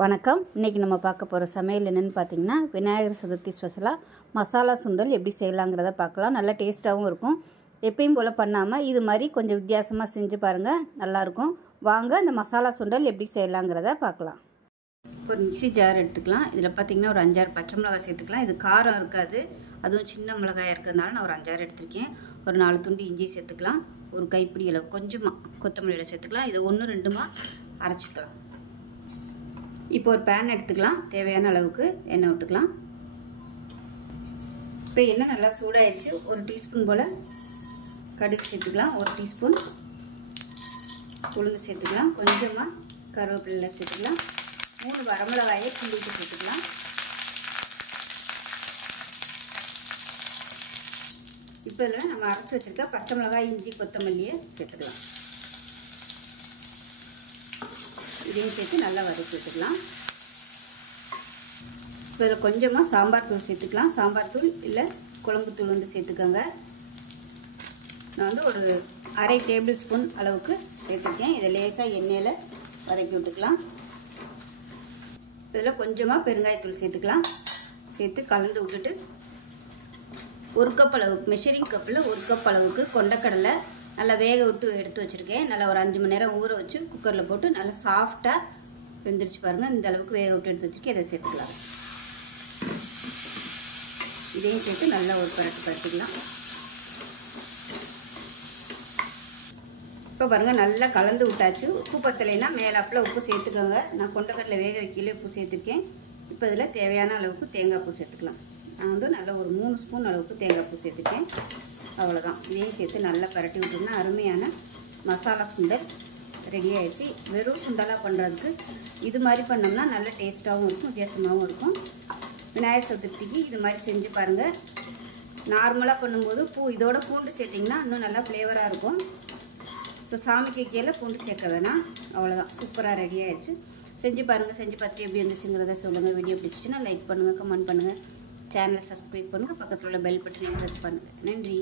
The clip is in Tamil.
வணக்கம். இன்றைக்கி நம்ம பார்க்க போகிற சமையல் என்னென்னு பார்த்தீங்கன்னா, விநாயகர் சதுர்த்தி ஸ்பெஷலாக மசாலா சுண்டல் எப்படி செய்யலாங்கிறத பார்க்கலாம். நல்லா டேஸ்ட்டாகவும் இருக்கும். எப்பயும் போல் பண்ணாமல் இது மாதிரி கொஞ்சம் வித்தியாசமாக செஞ்சு பாருங்கள், நல்லாயிருக்கும். வாங்க அந்த மசாலா சுண்டல் எப்படி செய்யலாங்கிறத பார்க்கலாம். ஒரு மிக்ஸி ஜார் எடுத்துக்கலாம். இதில் பார்த்திங்கன்னா ஒரு 5-6 பச்சை மிளகாய் சேர்த்துக்கலாம். இது காரம் இருக்காது, அதுவும் சின்ன மிளகாயாக இருக்கிறதுனால நான் ஒரு 5-6 எடுத்திருக்கேன். ஒரு 4 துண்டு இஞ்சி சேர்த்துக்கலாம். ஒரு கைப்பிடி அளவு கொஞ்சமாக கொத்தமல்லியில் சேர்த்துக்கலாம். இதை 1-2 அரைச்சிக்கலாம். இப்போ ஒரு பேன் எடுத்துக்கலாம். தேவையான அளவுக்கு எண்ணெய் விட்டுக்கலாம். இப்போ எண்ணெய் நல்லா சூடாயிடுச்சு. ஒரு டீஸ்பூன் போல் கடுகு சேர்த்துக்கலாம். ஒரு டீஸ்பூன் உளுந்து சேர்த்துக்கலாம். கொஞ்சமாக கருவேப்பிலை சேர்த்துக்கலாம். 3 வரமிளகாயை கிள்ளிட்டு சேர்த்துக்கலாம். இப்போ இதில் நம்ம அரைச்சி வச்சுருக்க பச்சை மிளகாய், இஞ்சி, கொத்தமல்லியை சேர்த்துக்கலாம். இதையும் சேர்த்து நல்லா வதக்கி வச்சுக்கலாம். இப்போ இதில் கொஞ்சமாக சாம்பார் தூள் சேர்த்துக்கலாம். சாம்பார் தூள் இல்லை குழம்பு தூள் சேர்த்துக்கோங்க. நான் ஒரு அரை டேபிள் ஸ்பூன் அளவுக்கு சேர்த்துருக்கேன். இதை லேசாக எண்ணெயில் வதக்கி விட்டுக்கலாம். இதில் கொஞ்சமாக பெருங்காயத்தூள் சேர்த்துக்கலாம். சேர்த்து கலந்து விட்டுட்டு 1 கப் அளவுக்கு, மெஷரிங் கப்பில் 1 கப் அளவுக்கு கொண்டக்கடலை நல்லா வேக விட்டு எடுத்து வச்சுருக்கேன். நல்லா ஒரு 5 மணி நேரம் ஊற வச்சு குக்கரில் போட்டு நல்லா சாஃப்டாக வெந்துருச்சு பாருங்கள். இந்த அளவுக்கு வேக விட்டு எடுத்து வச்சுருக்கேன். இதை சேர்த்துக்கலாம். இதையும் சேர்த்து நல்லா ஒரு பரட்டிக்கலாம். இப்போ பாருங்கள் நல்லா கலந்து விட்டாச்சு. உப்பு பத்தலைன்னா மேலாப்பில் உப்பு சேர்த்துக்கோங்க. நான் கொண்டக்கடலை வேக வைக்கல உப்பு சேர்த்துருக்கேன். இப்போ இதில் தேவையான அளவுக்கு தேங்காய் பூ சேர்த்துக்கலாம். நான் நல்லா ஒரு 3 ஸ்பூன் அளவுக்கு தேங்காய் பூ சேர்த்துருக்கேன். அவ்வளோதான். இதையும் சேர்த்து நல்லா பரட்டி விட்டோம்னா அருமையான மசாலா சுண்டல் ரெடி ஆகிடுச்சு. வெறும் சுண்டலாக பண்ணுறதுக்கு இது மாதிரி பண்ணோம்னா நல்ல டேஸ்ட்டாகவும் இருக்கும், வித்தியாசமாகவும் இருக்கும். விநாயகர் சதுர்த்திக்கு இது மாதிரி செஞ்சு பாருங்கள். நார்மலாக பண்ணும்போது இதோட பூண்டு சேர்த்திங்கன்னா இன்னும் நல்லா ஃப்ளேவராக இருக்கும். ஸோ சாமிக்கு கீழே பூண்டு சேர்க்க வேணாம். அவ்வளோதான், சூப்பராக ரெடி ஆகிடுச்சு. செஞ்சு பாருங்கள். செஞ்சு பார்த்துட்டு எப்படி இருந்துச்சுங்கிறத சொல்லுங்கள். வீடியோ பிடிச்சிச்சுன்னா லைக் பண்ணுங்கள், கமெண்ட் பண்ணுங்கள், சேனலை சப்ஸ்கிரைப் பண்ணுங்கள், பக்கத்தில் உள்ள பெல் பட்டனை ப்ரெஸ் பண்ணுங்கள். நன்றி.